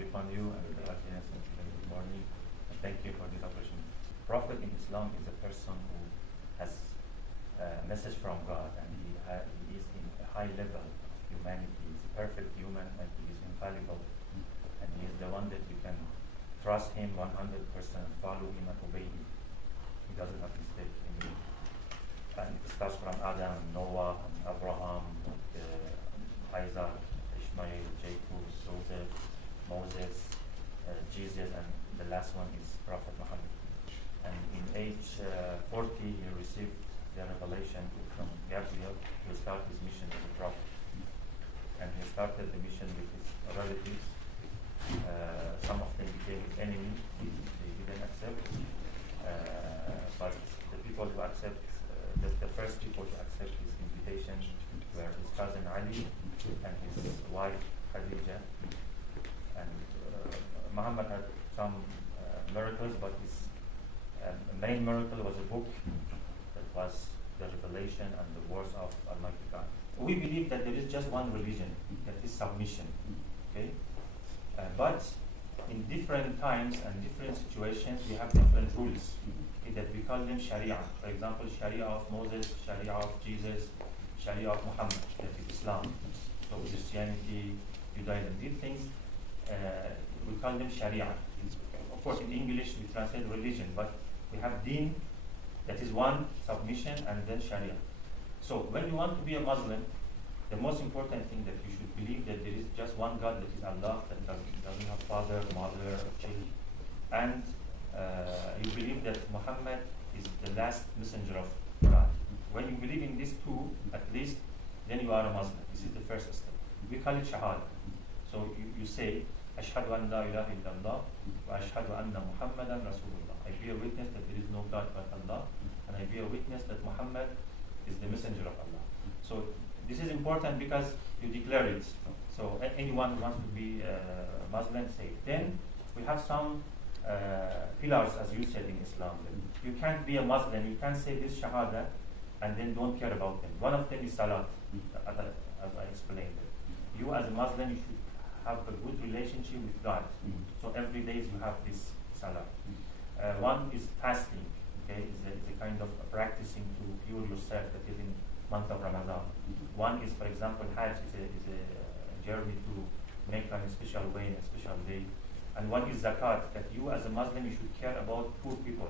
be upon you and the audience, and good morning. And thank you for this opportunity. Prophet in Islam is a person who has a message from God, and he is in a high level of humanity. He is a perfect human, and he is infallible. And he is the one that you can trust him 100%, follow him and obey him. He doesn't have mistake in him. And it starts from Adam, Noah, and Abraham, Isaac, Ishmael, Jacob, Joseph, Moses, Jesus, and the last one is Prophet Muhammad. And in age 40, he received the revelation from Gabriel to start his mission as a prophet. And he started the mission with his relatives. Some of them became his enemy. They didn't accept. But the people who accept, the first people to accept his invitation were his cousin Ali and his wife Khadija. And Muhammad had some miracles, but his main miracle was a book that was the revelation and the words of Almighty God. We believe that there is just one religion, that is submission. Okay? But in different times and different situations, we have different rules that we call them Sharia. For example, Sharia of Moses, Sharia of Jesus, Sharia of Muhammad, that is Islam. So Christianity, Judaism, these things, we call them Sharia. Of course, in English we translate religion, but we have Deen, that is one, submission, and then Sharia. So when you want to be a Muslim, the most important thing that you should believe that there is just one God, that is Allah, that doesn't have father, mother, child. And you believe that Muhammad is the last messenger of God. When you believe in these two, at least, then you are a Muslim. This is the first step. We call it Shahada. So you say, Ashhadu an la ilaha illallah, wa ashhadu anna Muhammadan Rasulullah. I bear witness that there is no God but Allah, and I bear witness that Muhammad is the messenger of Allah. So this is important because you declare it. So anyone who wants to be Muslim, say it. Then we have some pillars, as you said, in Islam. You can't be a Muslim, you can't say this Shahada and then don't care about them. One of them is Salat, as I explained. You as a Muslim, you should have a good relationship with God. So every day you have this Salah. One is fasting. Okay, it's a kind of practicing to pure yourself, that is in month of Ramadan. One is, for example, Hajj is a journey to make in a special way, in a special day. And one is Zakat, that you as a Muslim, you should care about poor people.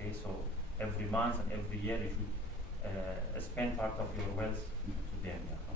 Okay, so every month and every year you should spend part of your wealth to them. Yeah.